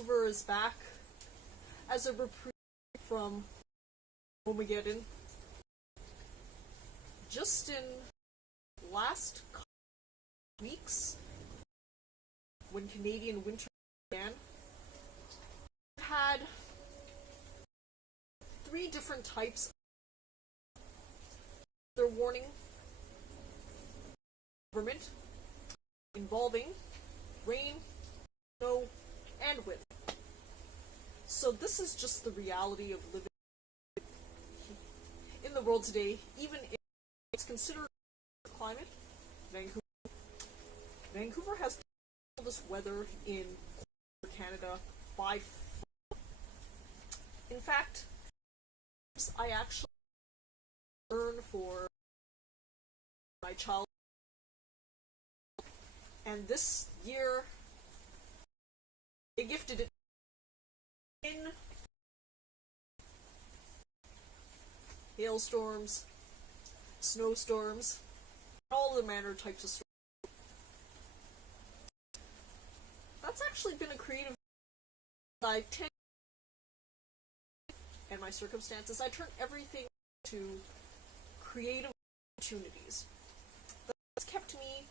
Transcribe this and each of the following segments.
Vancouver is back as a reprieve from Armageddon. Just in last weeks, when Canadian winter began, we've had 3 different types of weather warning government involving rain, snow, and wind. So this is just the reality of living in the world today. Even if it's considered climate, Vancouver has the coldest weather in Canada by far. In fact, I actually learned for my child, and this year they gifted it in hailstorms, snowstorms, all the manner types of storms. That's actually been a creative I tend and my circumstances. I turn everything to creative opportunities. That's kept me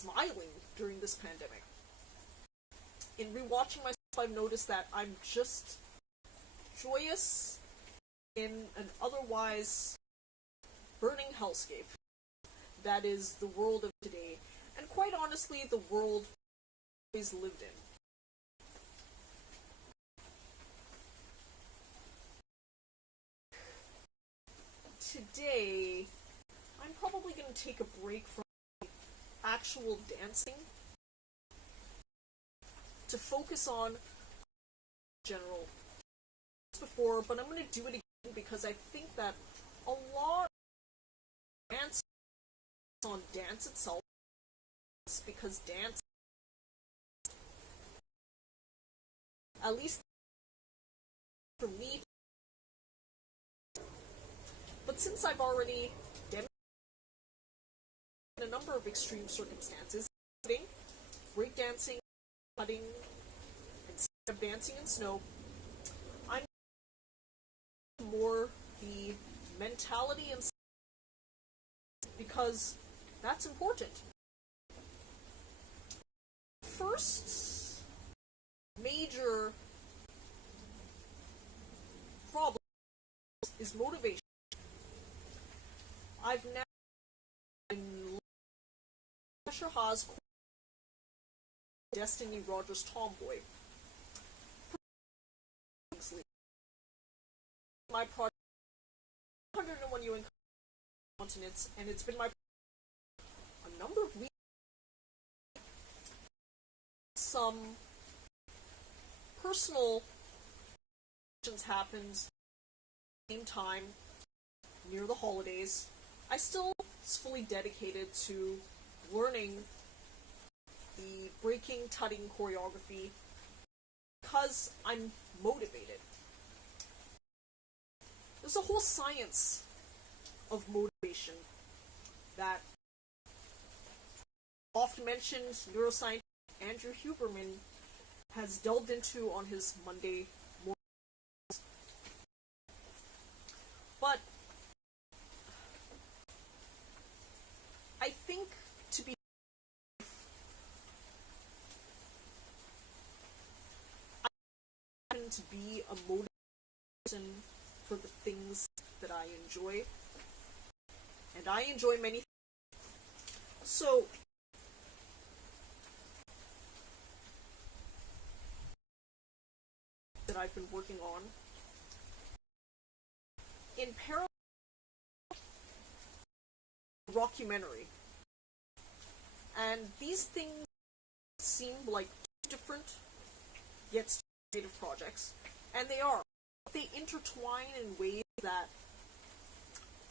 smiling during this pandemic. In rewatching myself, I've noticed that I'm just joyous in an otherwise burning hellscape that is the world of today, and quite honestly, the world I've always lived in. Today, I'm probably going to take a break from actual dancing to focus on general before, but I'm going to do it again because I think that a lot of dance on dance itself, because dance, at least for me, but since I've already demonstrated a number of extreme circumstances, including breakdancing, putting, and dancing in snow, I'm more the mentality and because that's important. First major problem is motivation. I've now been Cheshir Ha's Destiny Rogers Tomboy. My project 101 UN continents, and it's been my a number of weeks. Some personal things happened at the same time near the holidays. I still is fully dedicated to learning the breaking, tutting choreography because I'm motivated. There's a whole science of motivation that often mentioned neuroscientist Andrew Huberman has delved into on his Monday mornings. But I think to be I happen to be a motivation for the things that I enjoy, and I enjoy many things. So that I've been working on in parallel rockumentary, and these things seem like different yet creative projects, and they are. They intertwine in ways that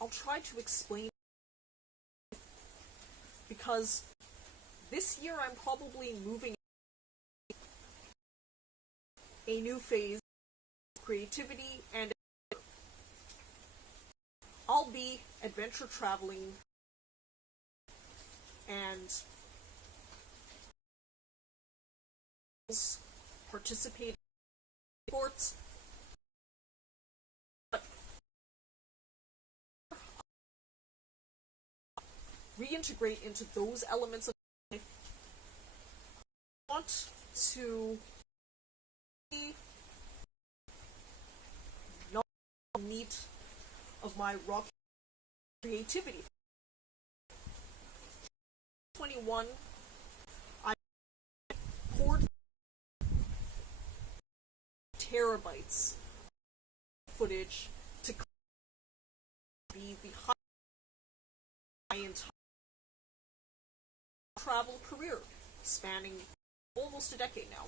I'll try to explain, because this year I'm probably moving a new phase of creativity, and I'll be adventure traveling and participate in sports, but reintegrate into those elements of life. I want to be not neat of my rock creativity. 21, I poured terabytes of footage to be the high my entire travel career, spanning almost a decade now.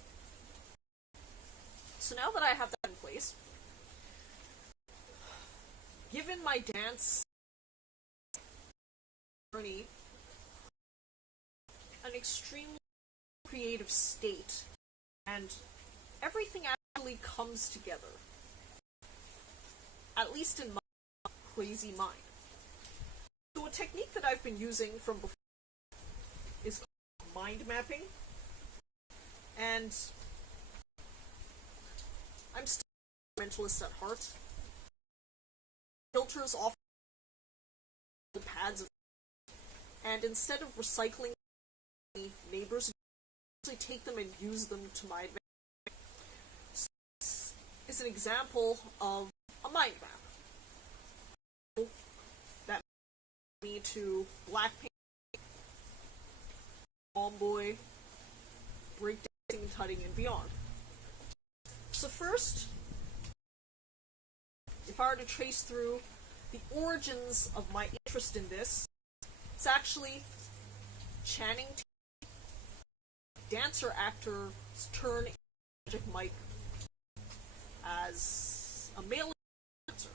So now that I have that in place, given my dance journey, an extremely creative state, and everything actually comes together, at least in my crazy mind. So a technique that I've been using from before is called mind mapping, and I'm still a mentalist at heart. Filters off the pads of, and instead of recycling the neighbors, I actually take them and use them to my advantage. So this is an example of a mind map that me to BLACKPINK, Tomboy, breakdancing, tutting, and beyond. So first, if I were to trace through the origins of my interest in this, it's actually Channing dancer actor's turn in Magic Mike as a male dancer.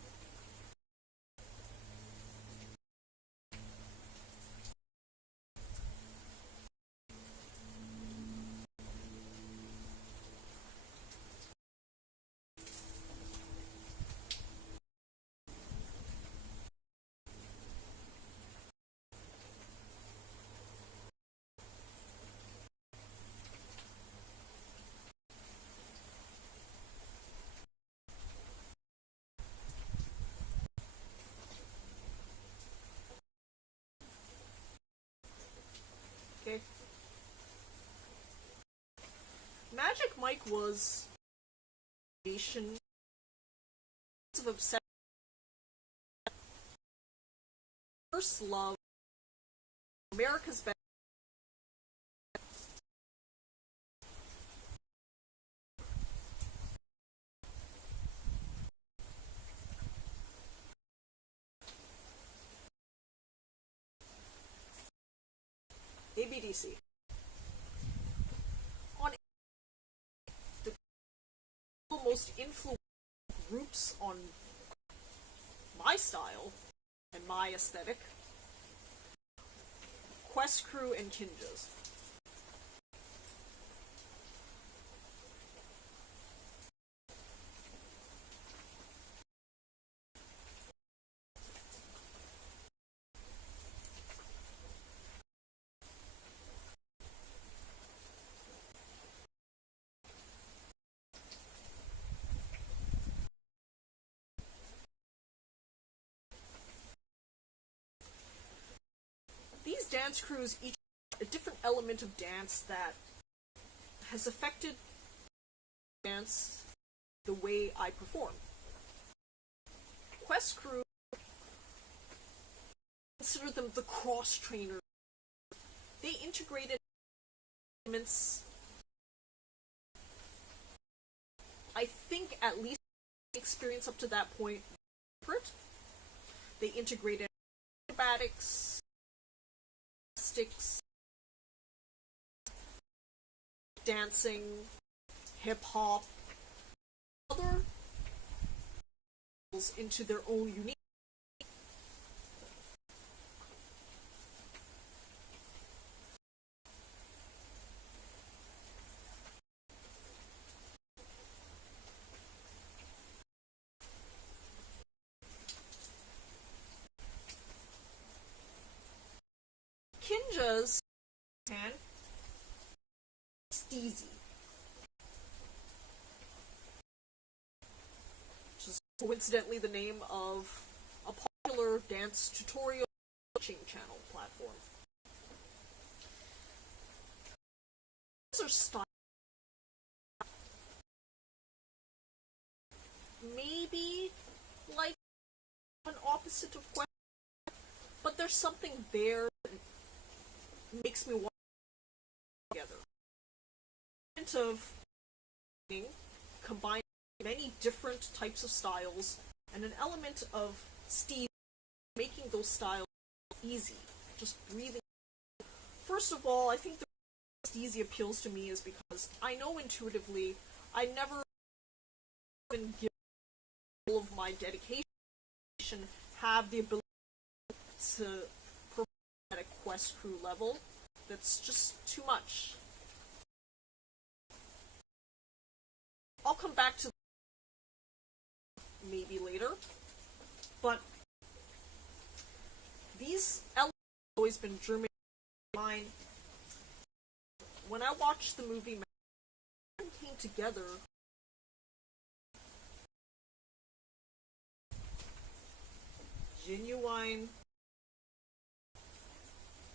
Okay. Magic Mike was of obsession, first love, America's best. ABDC. On the most influential groups on my style and my aesthetic, Quest Crew and Kinjas. These dance crews each have a different element of dance that has affected dance the way I perform. Quest Crew, consider them the cross trainers. They integrated elements, I think at least experience up to that point. They integrated acrobatics, gymnastics, dancing, hip-hop, other into their own unique. Kinjas, and steezy. coincidentally the name of a popular dance tutorial coaching channel platform. These are styles. Maybe like an opposite of question, but there's something there that makes me want to together. Of combining many different types of styles and an element of steeze, making those styles easy, just breathing. First of all, I think the reason steezy appeals to me is because I know intuitively I never even give all of my dedication, have the ability to perform at a quest crew level. That's just too much. I'll come back to maybe later, but these elements have always been germinating in my mind. When I watched the movie, man came together. Genuine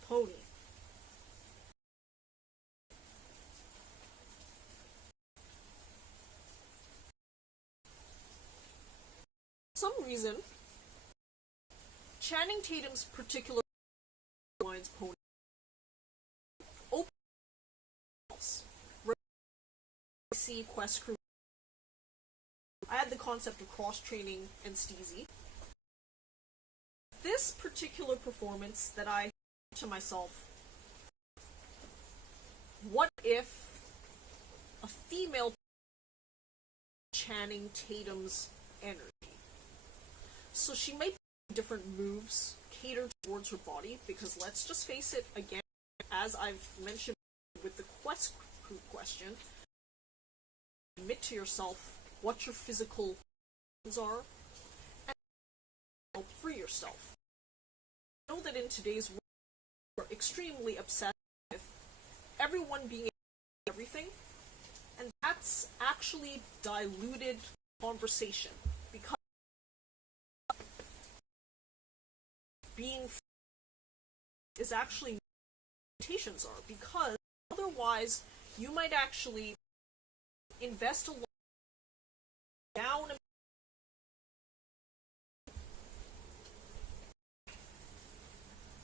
pony. For some reason, Channing Tatum's particular Genuine's pony opens see quest crew. I had the concept of cross-training and steezy. This particular performance that I to myself, what if a female Channing Tatum's energy? So she might be different moves catered towards her body, because let's just face it, again, as I've mentioned with the quest crew question, admit to yourself what your physical needs are and help free yourself. Know that in today's world, we're extremely obsessed with everyone being able to do everything, and that's actually diluted conversation, because being is actually limitations are, because otherwise you might actually invest a lot down and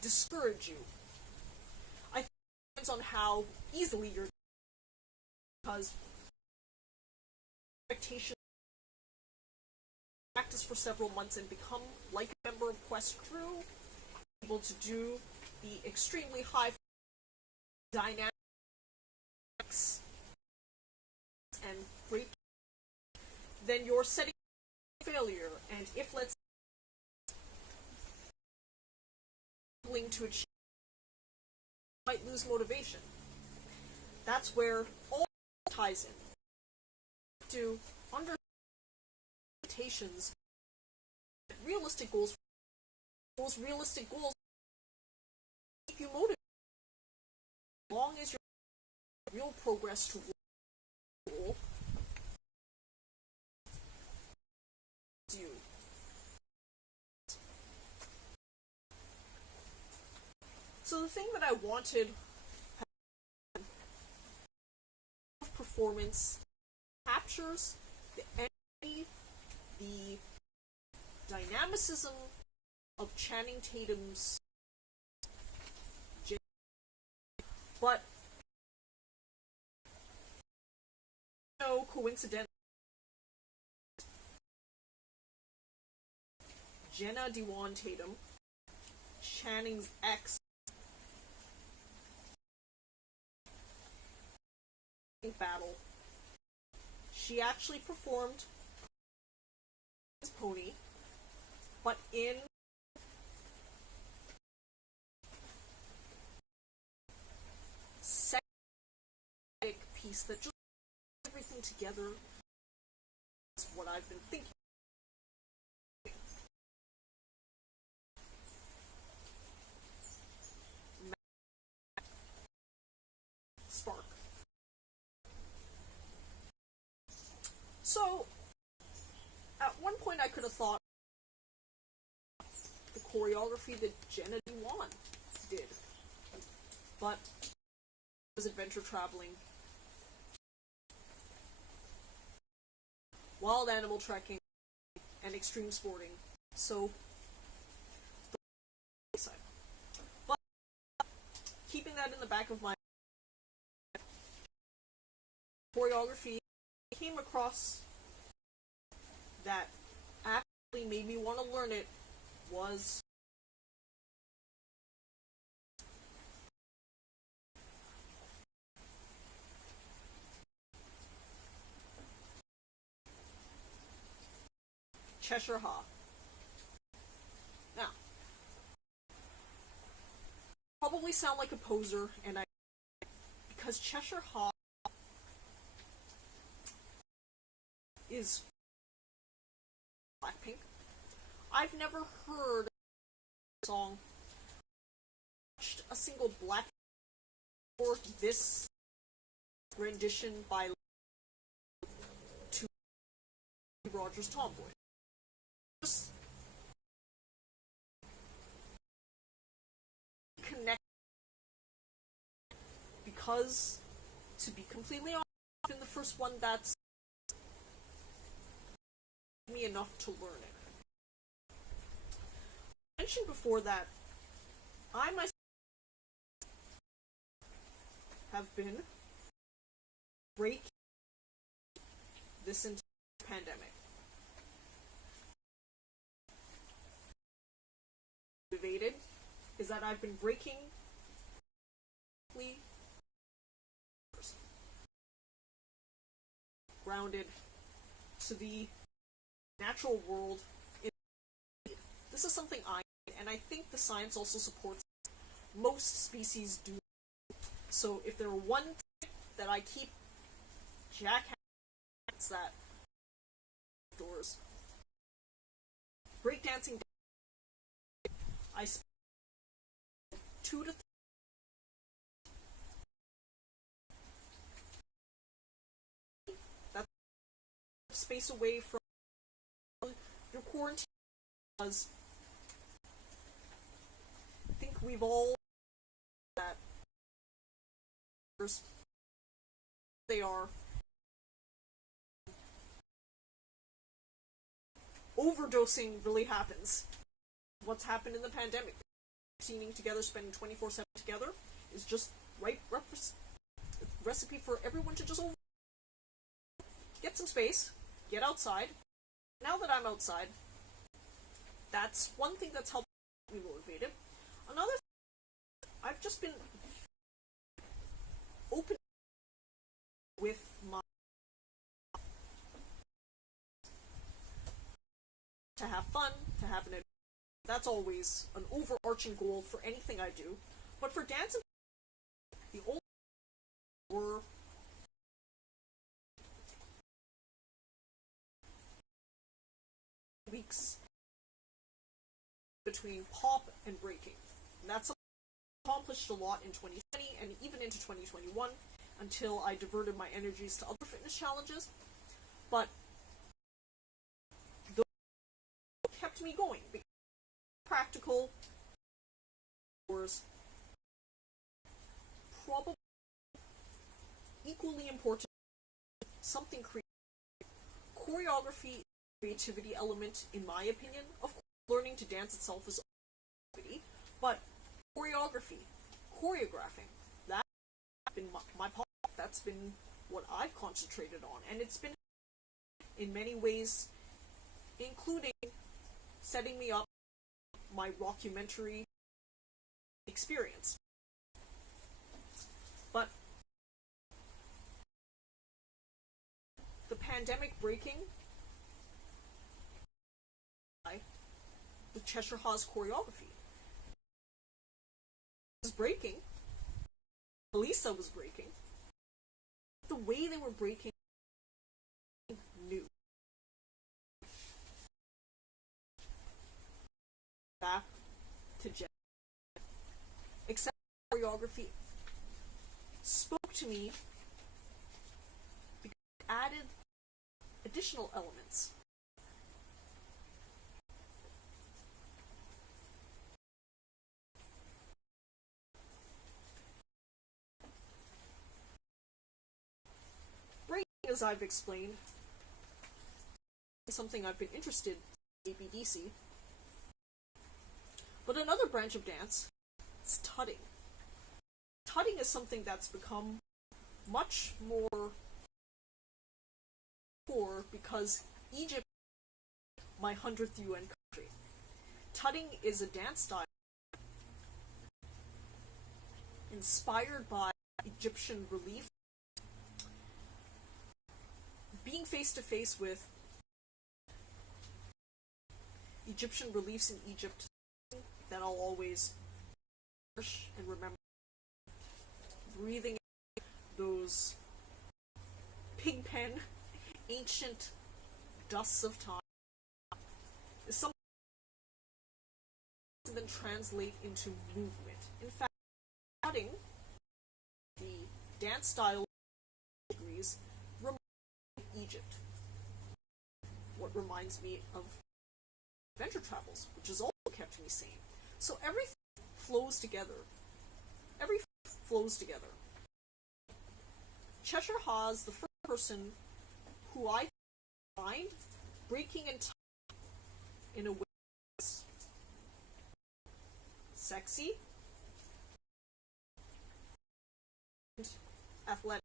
discourage you. I think it depends on how easily you're, because expectations practice for several months and become like a member of Quest Crew, able to do the extremely high dynamics and great, then you're setting failure, and if let's willing to achieve, you might lose motivation. That's where all ties in. To understand limitations, realistic goals. Those realistic goals keep you motivated. As long as you're real progress towards the goal, you. So the thing that I wanted performance captures the energy, the dynamicism of Channing Tatum's, but no coincidence, Jenna Dewan Tatum, Channing's ex, battle, she actually performed his pony, but in second piece that just everything together is what I've been thinking. Spark. So, at one point point I could have thought the choreography that Jenna Dewan did. But it was adventure traveling, wild animal trekking, and extreme sporting. So, but keeping that in the back of my choreography, I came across that actually made me want to learn it was Cheshir Ha. Now, probably sound like a poser, and because Cheshir Ha is BLACKPINK. I've never heard a song, watched a single BLACKPINK or this rendition by to Rogers Tomboy. Just connect, because, to be completely honest, in the first one that's me enough to learn it. I mentioned before that I myself have been breaking this entire pandemic. Motivated is that I've been breaking grounded to the natural world. This is something and I think the science also supports most species do. So if there are one thing that I keep jackhammering, it's that outdoors. Breakdancing, I spend 2 to 3 that's space away from your quarantine, because I think we've all that they are overdosing really happens. What's happened in the pandemic, scening together, spending 24/7 together, is just right recipe for everyone to just get some space, get outside. Now that I'm outside, that's one thing that's helped me motivated. Another thing, I've just been open with my to have fun, to have an adventure. That's always an overarching goal for anything I do. But for dancing, the only were weeks between pop and breaking. And that's accomplished a lot in 2020 and even into 2021 until I diverted my energies to other fitness challenges. But those kept me going. Practical was probably equally important. Something creative. Choreography, creativity element, in my opinion. Of course, learning to dance itself is activity, but choreography, choreographing, that's been my part. That's been what I've concentrated on, and it's been in many ways, including setting me up my rockumentary experience. But the pandemic breaking with Cheshir Ha's choreography was breaking. Lisa was breaking. The way they were breaking new. Back to Jen. Except choreography spoke to me because it added additional elements. as I've explained, something I've been interested in ABDC. But another branch of dance is tutting. Tutting is something that's become much more core because Egypt is my 100th UN country. Tutting is a dance style inspired by Egyptian relief. Being face to face with Egyptian reliefs in Egypt that I'll always cherish and remember. Breathing in those pigpen, ancient dusts of time is something that then translate into movement. In fact, tutting, the dance style degrees, reminds me of Egypt. What reminds me of adventure travels, which has also kept me sane. So everything flows together. Everything flows together. Cheshir Ha is the first person who I find breaking in time in a way that's sexy and athletic.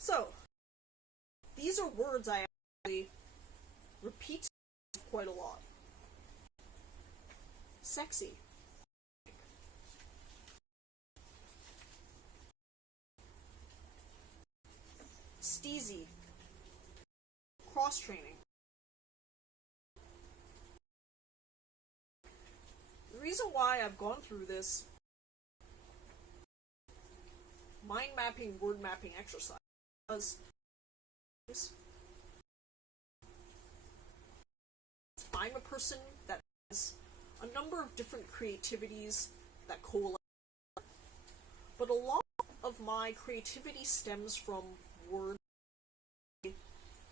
So, these are words I actually repeat quite a lot. Sexy. Steezy. Cross-training. The reason why I've gone through this mind mapping, word mapping exercise because I'm a person that has a number of different creativities that coalesce, but a lot of my creativity stems from word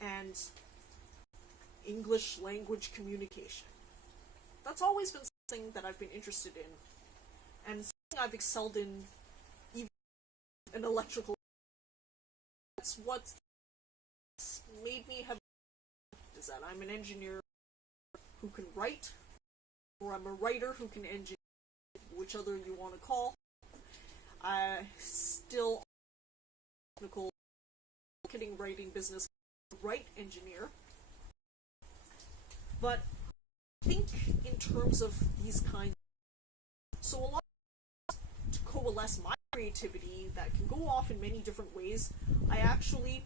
and English language communication. That's always been something that I've been interested in, and something I've excelled in even in electrical. That's what made me have is that I'm an engineer who can write, or I'm a writer who can engineer, which other you want to call. I still technical marketing, writing, business, right engineer. But I think in terms of these kinds, so a lot to coalesce my creativity that can go off in many different ways, I actually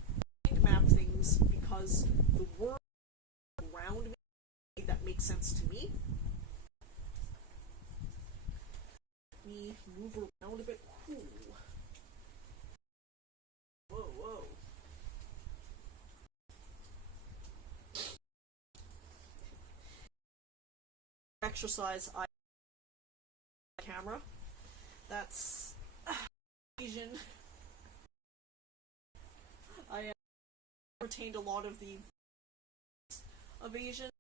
mind map things because the world around me that makes sense to me. Let me move around a bit. Ooh. Whoa, whoa. Exercise I camera. That's Asian. I retained a lot of the of Asian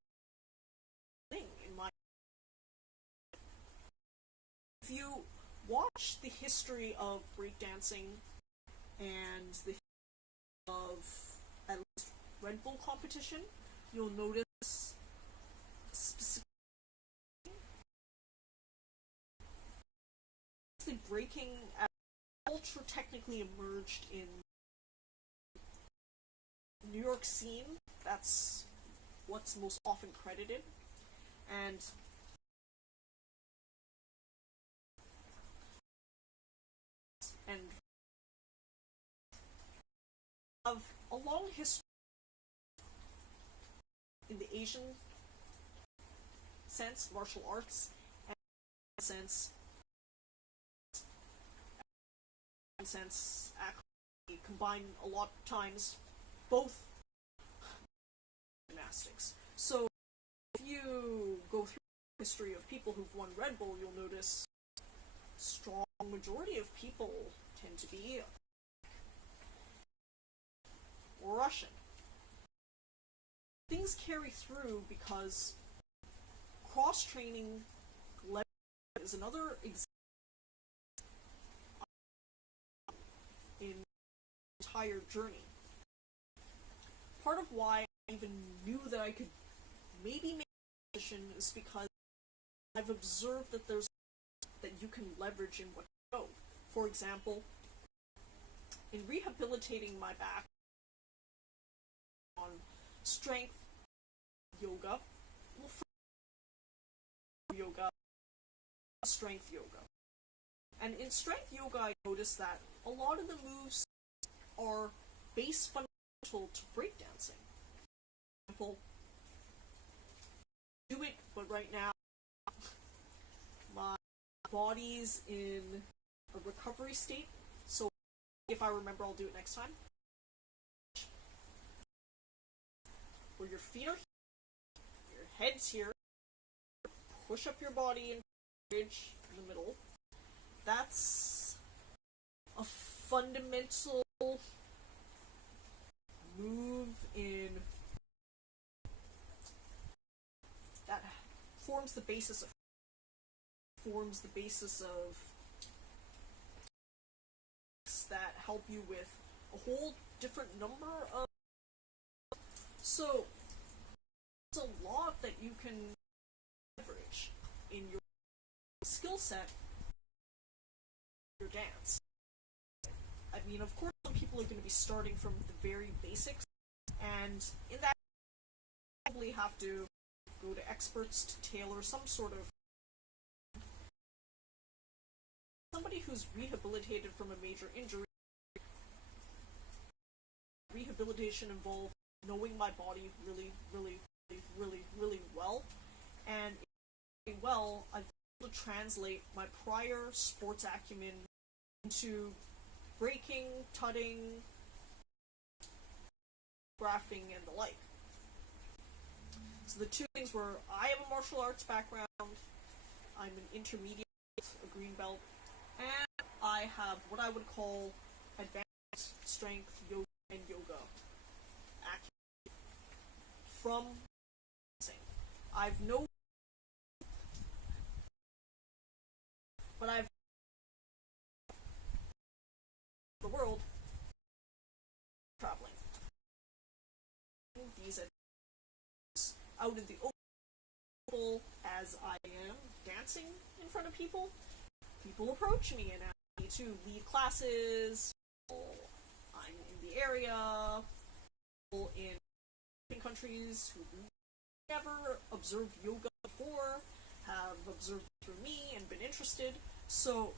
thing in my. If you watch the history of breakdancing and the history of at least Red Bull competition, you'll notice specific the breaking culture technically emerged in New York scene. That's what's most often credited, and of a long history in the Asian sense, martial arts, and sense actually combine a lot of times both gymnastics. So if you go through the history of people who've won Red Bull, you'll notice a strong majority of people tend to be Russian. Things things carry through because cross-training is another example in the entire journey. Part of why I even knew that I could maybe make a position is because I've observed that there's that you can leverage in what you know. For example, in rehabilitating my back on strength yoga, well, yoga, strength yoga. And in strength yoga, I noticed that a lot of the moves are base fundamental to breakdancing. For example, do it, but right now, my body's in a recovery state, so if I remember, I'll do it next time. Where your feet are here, your head's here, push up your body and bridge in the middle. That's a fundamental move in that forms the basis of that help you with a whole different number of. So there's a lot that you can leverage in your skill set, your dance. I mean, of course, some people are going to be starting from the very basics, and in that, you probably have to go to experts to tailor some sort of. Somebody who's rehabilitated from a major injury, rehabilitation involves knowing my body really, really, really, really well, and well, I've been able to translate my prior sports acumen into breaking, tutting, graphing, and the like. So the two things were, I have a martial arts background, I'm an intermediate, a green belt, and I have what I would call advanced strength yoga and yoga acumen from dancing. I've no, but I've the world traveling. These out in the open as I am dancing in front of people. People approach me and ask me to lead classes. I'm in the area. People in countries who never observed yoga before have observed through me and been interested. So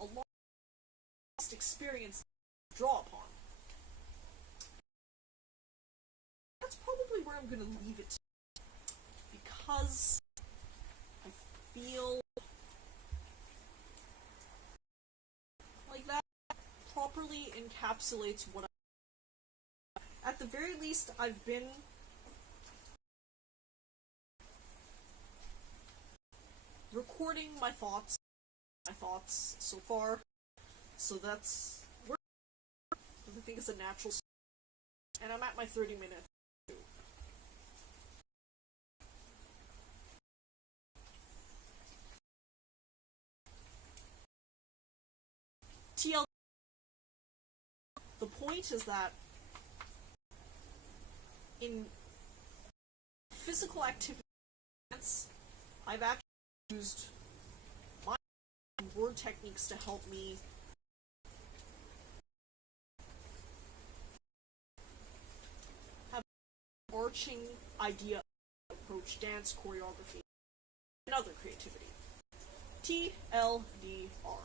a lot of experience to draw upon. That's probably where I'm going to leave it because I feel like that properly encapsulates what I. At the very least, I've been recording my thoughts so far, so that's where I think it's a natural, and I'm at my 30-minute. TL. The point is that in physical activity, I've actually used my word techniques to help me have an arching idea of approach dance, choreography, and other creativity. TLDR.